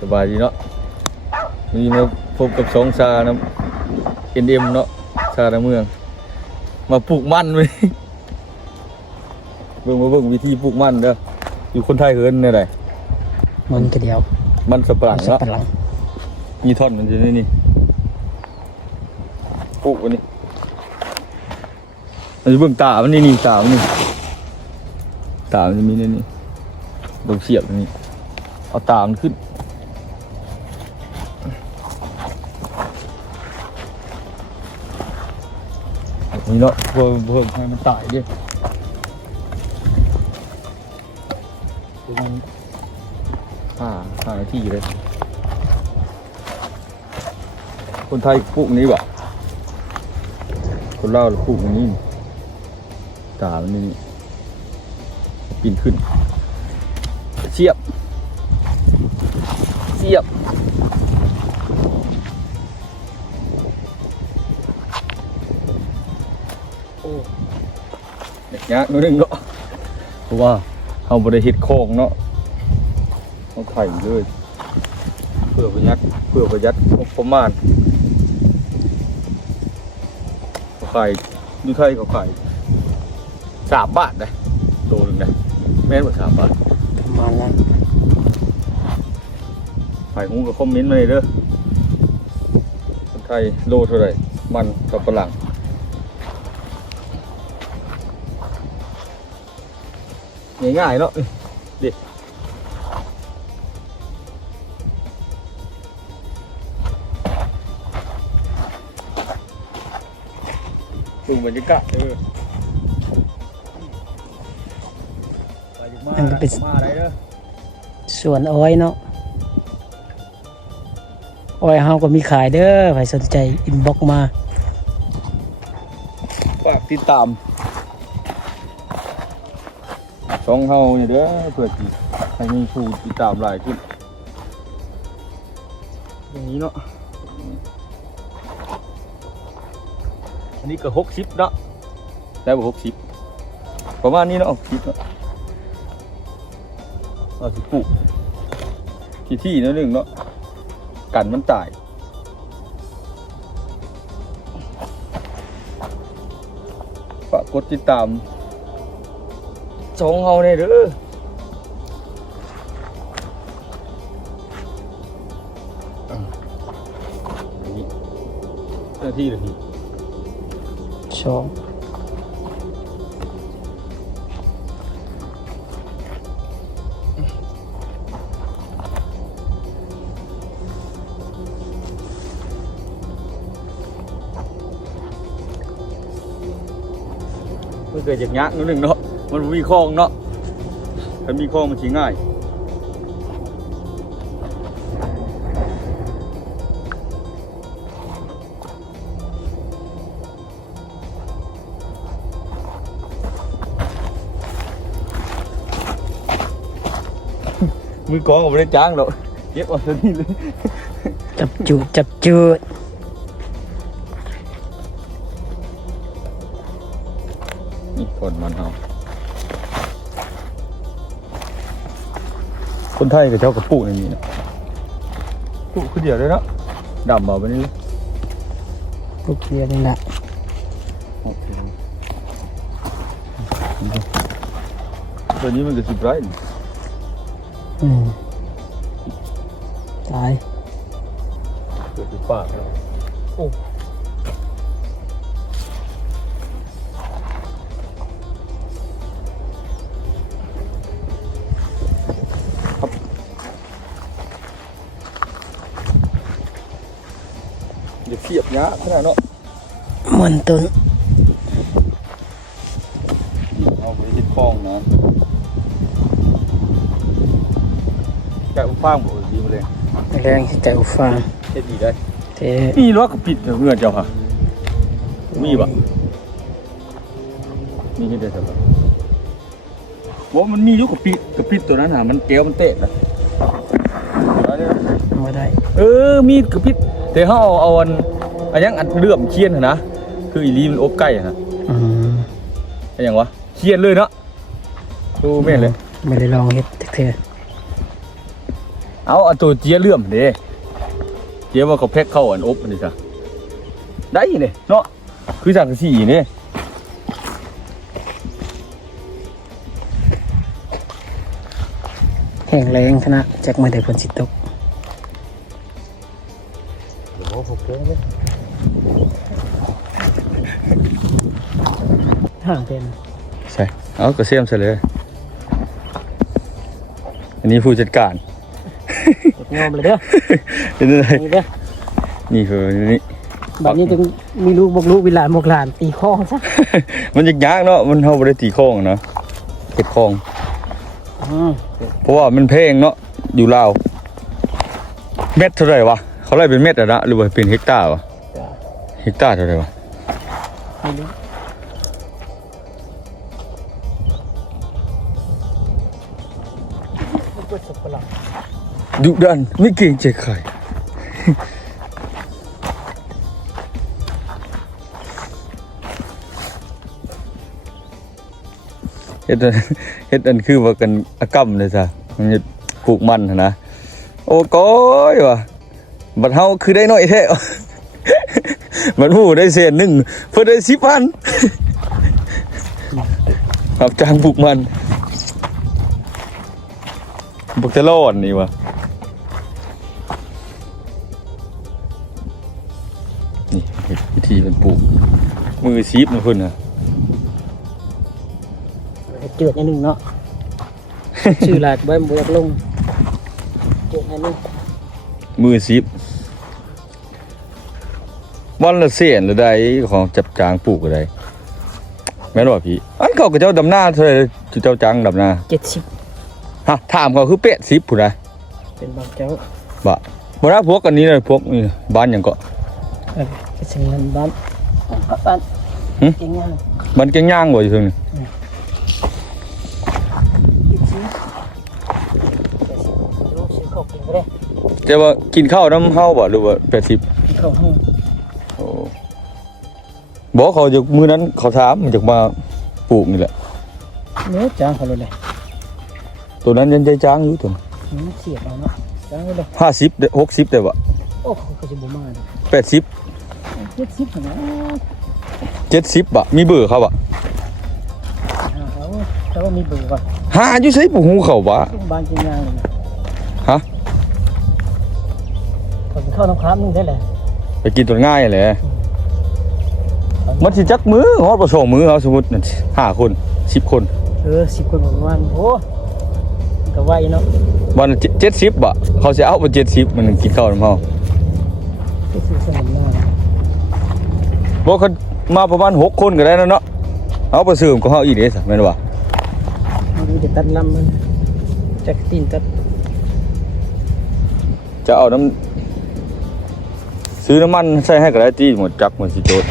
สบายดีเนาะมีมาพบกับสองชานะNMเนาะชาในเมืองมาปลูกมันเลยเบิ่งวิธีปลูกมันเด้ออยู่คนไทยเฮิร์นเนี่ยไร มันกระเดียว มันสับปะหลัง สับ เนาะ ปะหลัง มีท่อนมันอยู่ในนี่ปลูกวันนี้มันจะเบิ่งตามันนี่ตามันนี่ตามันจะมีในนี่ต้องเสียบตรงนี้เอาตามันขึ้นนี่เนาะเพิ่มให้มันตายดิประมาณ5 นาทีเลยคนไทยปลูกนี้บ่คนลาวปลูกอย่างนี้ตามันนี่ปีนขึ้นเสียบโอ้ยากนิดนึงเนาะเพราะว่าเอาบริเฮ็ดโค้งเนาะเอาไข่เลยเพื่อประหยัดงบประมาณเขาไข่ดูไทยเขาไข่3 บาทเลยตัวหนึ่งนะแม่นว่า3 บาท ประมาณนั้น ไข่หูกับคอมเมนต์มาเลยเด้อคนไทยโลเท่าไหร่มันกับฝรั่งง่ายๆเนาะดิดูบรรยากาศมันเป็น มาอะไรเด้อ สวนอ้อยเนาะอ้อยเฮาก็มีขายเด้อใครสนใจอินบ็อกมา ฝากติดตามช่องเฮาเนี่ยเด้อเพื่อที่ให้มีผู้ติดตามหลายขึ้นอย่างนี้เนาะอันนี้ก็60เนาะได้บ่60ประมาณนี้เนาะ60เนาะเอาสิปลูกที่นั่นนึงเนาะกันมันตายฝากกดติดตามช่องเฮาเนี่ยเด้อนี่หน้าที่เลยนี่ ช่องมันเกิดจากยากนิดนึงเนาะมันมีคลองเนาะถ้ามีคลองมันสิง่ายมือกองก็ไม่ได้จ้างหรอกเก็บเอาซะนี่เลย จับจูด นี่คนมันเอาคนไทยกับเจ้ากระปุกในนี้นะปุกคือเดียวเลยเนาะดำเอาไปนี่เลย พวกเรียนนี่แหละ โอเคตัวนี้มันก็10 ไร่ ตาย เกิดที่ปากแล้วโอ้ครับเดี๋ยวเสียบยะขนาดเนาะ มันต้น เอาไปที่คลองนะแกะอุ้งฟางบ่ดีมาเลย แรงใจอุฟัง เฮ็ดดีได้ เท่ มีล้อกระปิดเงื่อนเจ้าค่ะมีบ่มีเฮ็ดได้ซั่นบ่บ่มันมีอยู่กระปิดตัวนั้นน่ะมันแก้วมันเตะนะเอาเด้อ ไม่ได้ มีกระปิดแต่เฮาเอาอันยังอันเลื่อมเคียนหั่นนะคืออีหลีมันอบไก่หั่นน่ะ อันยังวะเคียนเลยเนาะดูแม่นเลย ไม่ได้ลองเฮ็ดเท่ เอาตัวเจี๊ยเลื่อมเด้เจี๊ยว่าเขาแพ็คเข้าอันอบอันนี้ซะได้นี่เนาะคือสังกะสีนี่ แห้งแรงขนาดจากมาได้ฝนสิตกห่างเป็น ใช่เอากระเสียมใส่เลยอันนี้ผู้จัดการ งอมเลยเด้อ เป็นอะไร นี่เด้อ นี่คือนี่ บัดนี้ต้องมีลูกบอกลูกวิลาบอกหลานตีข้อซะ มันยากเนาะมันเฮาบ่ได้ตีโค้งเนาะเก็บโค้งเพราะว่ามันเพลงเนาะอยู่ลาวเม็ดเท่าไหร่วะเขาไล่เป็นเม็ดอะนะหรือว่าเป็นเฮกตาร์วะเฮกตาร์เท่าไหร่วะ ไม่รู้เปิดสุกปะล่ะ ดุดันไม่เกรงใจใครเฮ็ดอันคือว่ากันอากรรมเลยจ้ะมันจะปลูกมันหั่นนะโอ้ก้อยว่ะบัดเฮาคือได้น้อยแท้ บัดหมู่ได้เศษหนึ่งเพิ่นได้10,000 ครับจ้างปลูกมันบักจะรอดนี่วะนี่วิธีมันปลูกมือซีบนะเพิ่นน่ะ เจือดนิดนึงเนาะ ชื่อหลาดใบบวกลงเจือดนิดนึง มือซีบวันละเศษละได้ของจับจางปลูกอะไรแม่นว่าพี่อันเขาก็เจ้าดำหน้าเท่าไหร่เจ้าจังดำหน้า 70ฮะถามเขาคือ80พุ่นน่ะ เป็นบางเจ้า บ่บ่นะพวกอันนี้เลยพวกนี่บ้านหยังก็ จะเชิญบ้านเก่งงาน บ้านเก่งย่างบ่อยู่เทิงนี่ ลูกซื้อข้าวกินก็ได้ แต่ว่ากินข้าวน้ำเฮาบ่หรือว่า80 กินข้าวห้อง โอ้บอกเขาจากมือนั้นเขาถามมันจากมาปลูกนี่แหละ เนื้อจางเขาเลยเลย ตัวนั้นยังใจจ้างอยู่ตัว เสียบเอาเนาะจางเลย 50 60ได้บ่ โอ้เขาจะบ่มาเลย 80 70นะ 70บ่มีเบอร์เขาบ่ เขาแต่ว่ามีเบอร์ว่ะ หาอยู่ไสบ่ฮู้เขาบ่ ช่วงบ้านกินงานเลยนะ ฮะ เขาจะเข้าน้ำค้างนึงได้แหละ ไปกินตัวง่ายแหละมันสิจักมือฮอดบ่สองมือเอาสมมุตินั่น5คน10 คน 10 คนประมาณโอ้ก็ไวเนาะ วันละ70บ่เขาสิเอาบ่70มันกินข้าวนำเฮา ก็คือสมัยหน้า บ่เขามาประมาณ6คนก็ได้แล้วเนาะเอาไปเสริมก็เฮาอีกเด้ซะแม่นบ่ มันจะตัดลำมันจากตีนตัด จะเอาน้ำซื้อน้ำมันใส่ให้ก็ได้ที่หมดจักหมดสิโจด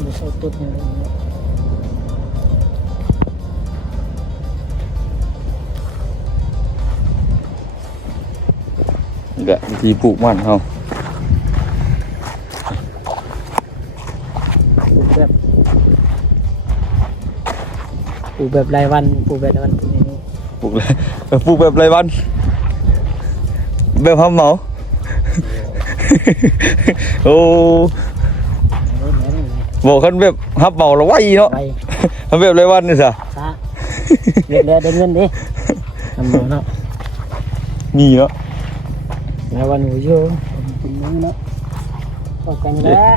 ไม่ใช่ตุ๊ดเนี่ย นี่แหละวิธีปลูกมันเฮา ปลูกแบบรายวันปลูกแบบรายวันปลูกอย่างนี้ ปลูกเลยปลูกแบบรายวันแบบทำเหมา โอ้บอกคันแบบฮับเหมาแล้วไวเนาะ ไป ทำแบบรายวันนี่ซะ ซะเรียกได้เงินดิทำมาเนาะ มีเนาะ รายวันหัวโยกินมื้อเนาะพอกันแล้ว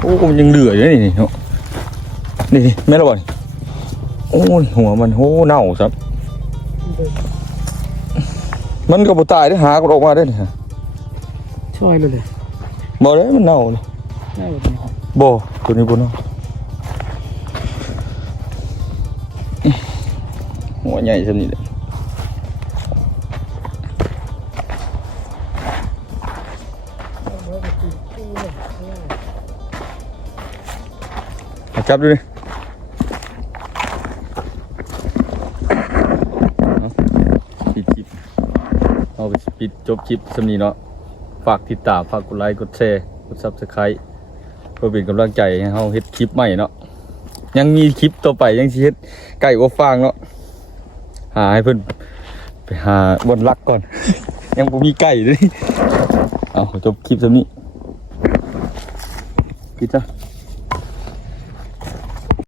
โอ้มันยังเหลืออยู่นี่เนาะนี่แม่นบ่นี่โอ้ยหัวมันโหเน่าซับมันก็บ่ตายได้หาก็ออกมาได้นี่ฮะ ช่วยเลย บ่ได้มันเน่าเลย ได้เลย บ่ตัวนี้บ่เนาะหัวใหญ่ซำนี้แหละจับดูดิปิดคลิปเอาไปปิดจบคลิปสำนี้เนาะฝากติดตามฝากกดไลค์กดแชร์กด Subscribe เพื่อเป็นกำลังใจให้เฮาเฮ็ดคลิปใหม่เนาะยังมีคลิปต่อไปยังสิเฮ็ดไก่อบฟางเนาะ หาให้เพิ่นไปหาบนรักก่อน ยังบ่มีไก่เลยเอาจบคลิปซะนี้กินจ้ะ